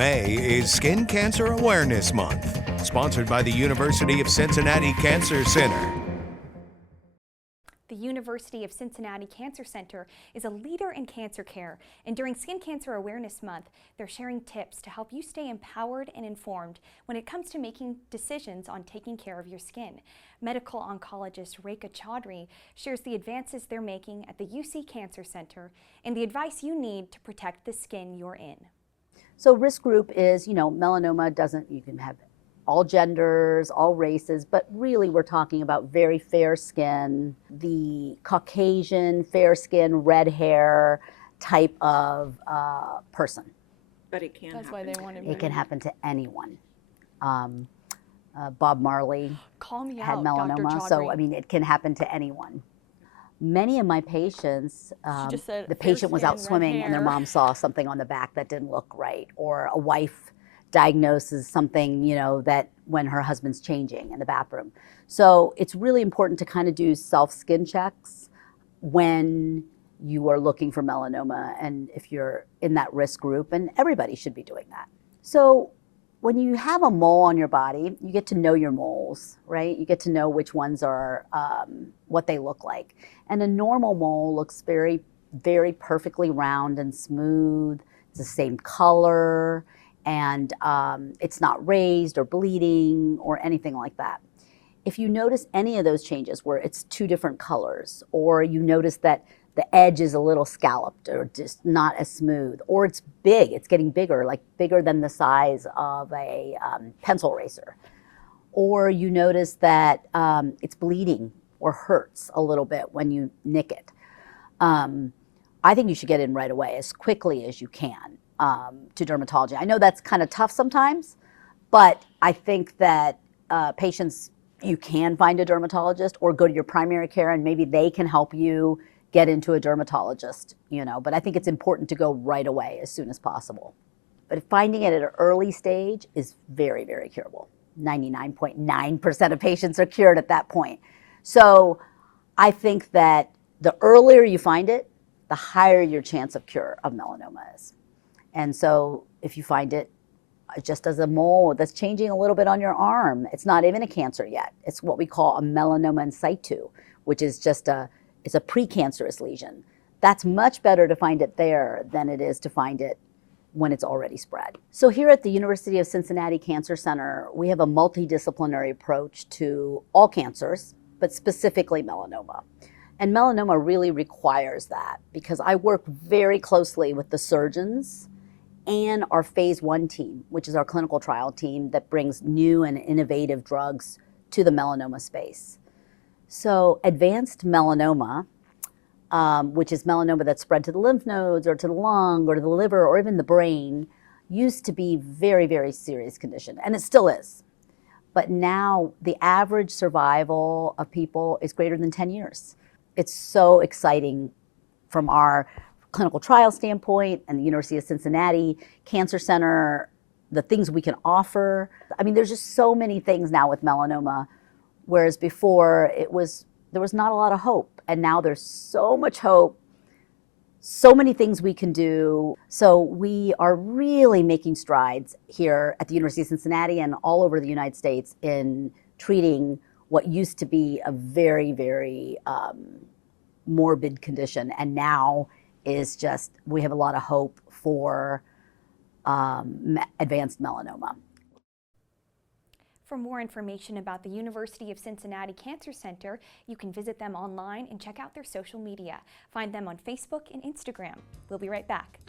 May is Skin Cancer Awareness Month, sponsored by the University of Cincinnati Cancer Center. The University of Cincinnati Cancer Center is a leader in cancer care, and during Skin Cancer Awareness Month, they're sharing tips to help you stay empowered and informed when it comes to making decisions on taking care of your skin. Medical oncologist Rekha Chaudary shares the advances they're making at the UC Cancer Center and the advice you need to protect the skin you're in. So risk group is, melanoma you can have all genders, all races, but really we're talking about very fair skin, the Caucasian, fair skin, red hair type of person. But it can happen. Why they want it can happen to anyone. Bob Marley had melanoma, so it can happen to anyone. Many of my patients, the patient was out swimming and their mom saw something on the back that didn't look right, or a wife diagnoses something, that when her husband's changing in the bathroom. So it's really important to kind of do self-skin checks when you are looking for melanoma and if you're in that risk group, and everybody should be doing that. So when you have a mole on your body, you get to know your moles, right? You get to know which ones are, what they look like. And a normal mole looks very, very perfectly round and smooth. It's the same color, and it's not raised or bleeding or anything like that. If you notice any of those changes where it's two different colors, or you notice that the edge is a little scalloped or just not as smooth, or it's big, it's getting bigger, like bigger than the size of a pencil eraser, or you notice that it's bleeding or hurts a little bit when you nick it, I think you should get in right away as quickly as you can to dermatology. I know that's kind of tough sometimes, but I think that patients, you can find a dermatologist or go to your primary care and maybe they can help you get into a dermatologist, but I think it's important to go right away as soon as possible. But finding it at an early stage is very, very curable. 99.9% of patients are cured at that point. So I think that the earlier you find it, the higher your chance of cure of melanoma is. And so if you find it just as a mole that's changing a little bit on your arm, it's not even a cancer yet. It's what we call a melanoma in situ, which is just it's a precancerous lesion. That's much better to find it there than it is to find it when it's already spread. So here at the University of Cincinnati Cancer Center, we have a multidisciplinary approach to all cancers, but specifically melanoma. And melanoma really requires that because I work very closely with the surgeons and our phase 1 team, which is our clinical trial team that brings new and innovative drugs to the melanoma space. So advanced melanoma, which is melanoma that's spread to the lymph nodes or to the lung or to the liver or even the brain, used to be very, very serious condition, and it still is. But now the average survival of people is greater than 10 years. It's so exciting from our clinical trial standpoint and the University of Cincinnati Cancer Center, the things we can offer. There's just so many things now with melanoma, whereas before there was not a lot of hope, and now there's so much hope, so many things we can do. So we are really making strides here at the University of Cincinnati and all over the United States in treating what used to be a very, very morbid condition, and now is just, we have a lot of hope for advanced melanoma. For more information about the University of Cincinnati Cancer Center, you can visit them online and check out their social media. Find them on Facebook and Instagram. We'll be right back.